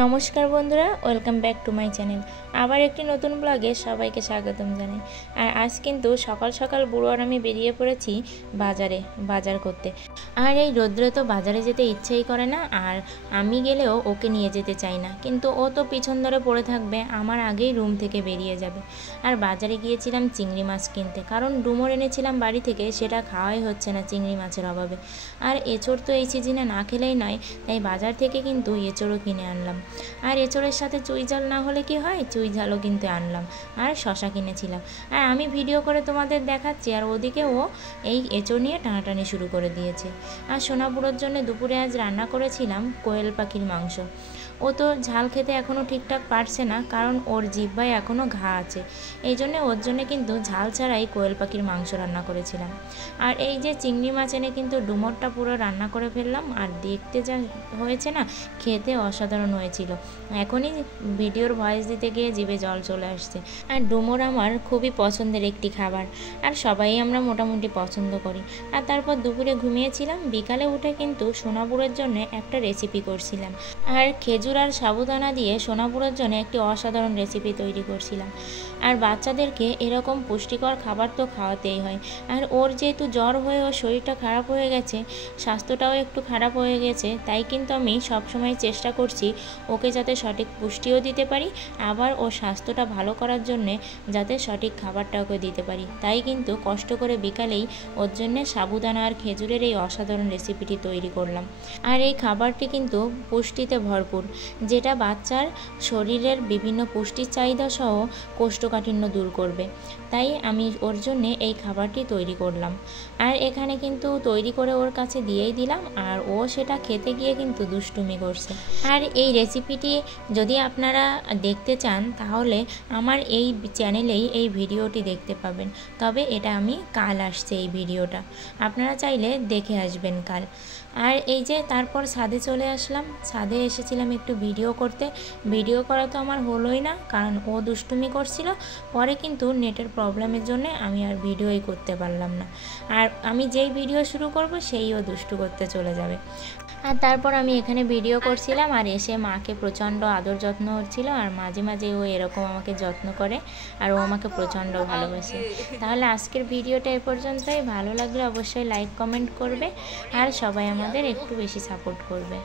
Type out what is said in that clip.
নমস্কার বন্ধুরা, welcome back to my channel. আবার একটি নতুন ব্লগে সবাইকে স্বাগতম জানাই। আর আজ কিন্তু সকাল সকাল বুড়ো আর আমি বেরিয়ে পড়েছি বাজার করতে। আর এই রোদ্রে তো বাজারে যেতে ইচ্ছেই করে না, আর আমি গেলেও ওকে নিয়ে যেতে চাই না, কিন্তু ও তো পিছন ধরে পড়ে থাকবে, আমার আগেই রুম থেকে বেরিয়ে যাবে। আর বাজারে গিয়েছিলাম চিংড়ি মাছ কিনতে, কারণ ডুমুর এনেছিলাম বাড়ি থেকে, সেটা খাওয়াই হচ্ছে না চিংড়ি মাছের অভাবে। আর এঁচোড় তো এই সিজনে না খেলেই নয়, তাই বাজার থেকে কিন্তু এঁচোড়ও কিনে আনলাম। আর এঁচোড়ের সাথে চুই ঝাল না হলে কি হয়, চুই ঝালও কিন্তু আনলাম। আর শশা কিনেছিলাম। আর আমি ভিডিও করে তোমাদের দেখাচ্ছি, আর ওদিকে ও এই এঁচোড় নিয়ে টানাটানি শুরু করে দিয়েছে। আর সোনাপুরোর জন্য দুপুরে আজ রান্না করেছিলাম কোয়েল পাখির মাংস। ও তো ঝাল খেতে এখনও ঠিকঠাক পারছে না, কারণ ওর জিহ্বায় এখনও ঘা আছে। এই জন্যে ওর জন্যে কিন্তু ঝাল ছাড়াই কোয়েল পাখির মাংস রান্না করেছিলাম। আর এই যে চিংড়ি মাছ এনে কিন্তু ডুমোরটা পুরো রান্না করে ফেললাম। আর দেখতে যা হয়েছে না, খেতে অসাধারণ হয়েছিল। এখনই ভিডিওর ভয়েস দিতে গিয়ে জিভে জল চলে আসছে। আর ডুমোর আমার খুবই পছন্দের একটি খাবার, আর সবাই আমরা মোটামুটি পছন্দ করি। আর তারপর দুপুরে ঘুমিয়েছিলাম, বিকালে উঠে কিন্তু সোনাপুরের জন্য একটা রেসিপি করছিলাম। আর খেজুর আর সাবুদানা দিয়ে সোনাপুরের জন্য একটি অসাধারণ রেসিপি তৈরি করছিলাম। আর বাচ্চাদেরকে এরকম পুষ্টিকর খাবার তো খাওয়াতেই হয়। আর ওর যেহেতু জ্বর হয়ে ওর শরীরটা খারাপ হয়ে গেছে, স্বাস্থ্যটাও একটু খারাপ হয়ে গেছে, তাই কিন্তু আমি সবসময় চেষ্টা করছি ওকে যাতে সঠিক পুষ্টিও দিতে পারি, আবার ওর স্বাস্থ্যটা ভালো করার জন্যে যাতে সঠিক খাবারটা ওকে দিতে পারি। তাই কিন্তু কষ্ট করে বিকালেই ওর জন্যে সাবুদানা আর খেজুরের এই অসাধারণ রেসিপিটি তৈরি করলাম। আর এই খাবারটি কিন্তু পুষ্টিতে ভরপুর, যেটা বাচ্চার শরীরের বিভিন্ন পুষ্টির চাহিদা সহ কোষ্ঠকাঠিন্য দূর করবে। তাই আমি ওর জন্যে এই খাবারটি তৈরি করলাম। আর এখানে কিন্তু তৈরি করে ওর কাছে দিয়েই দিলাম, আর ও সেটা খেতে গিয়ে কিন্তু দুষ্টুমি করছে। আর এই রেসিপিটি যদি আপনারা দেখতে চান, তাহলে আমার এই চ্যানেলেই এই ভিডিওটি দেখতে পাবেন। তবে এটা আমি কাল আসছে এই ভিডিওটা, আপনারা চাইলে দেখে আসবেন কাল। আর এই যে তারপর ছাদে চলে আসলাম। ছাদে এসেছিলাম একটু ভিডিও করতে। ভিডিও করা তো আমার হলোই না, কারণ ও দুষ্টুমি করছিল। পরে কিন্তু নেটের প্রবলেমের জন্য আমি আর ভিডিওই করতে পারলাম না। আর আমি যেই ভিডিও শুরু করব সেই ও দুষ্টু করতে চলে যাবে। আর তারপর আমি এখানে ভিডিও করছিলাম, আর এসে মাকে প্রচণ্ড আদর যত্ন হচ্ছিল। আর মাঝে মাঝে ও এরকম আমাকে যত্ন করে, আর ও আমাকে প্রচণ্ড ভালোবাসে। তাহলে আজকের ভিডিওটা এ পর্যন্তই। ভালো লাগলে অবশ্যই লাইক কমেন্ট করবে, আর সবাই আমাদের একটু বেশি সাপোর্ট করবে।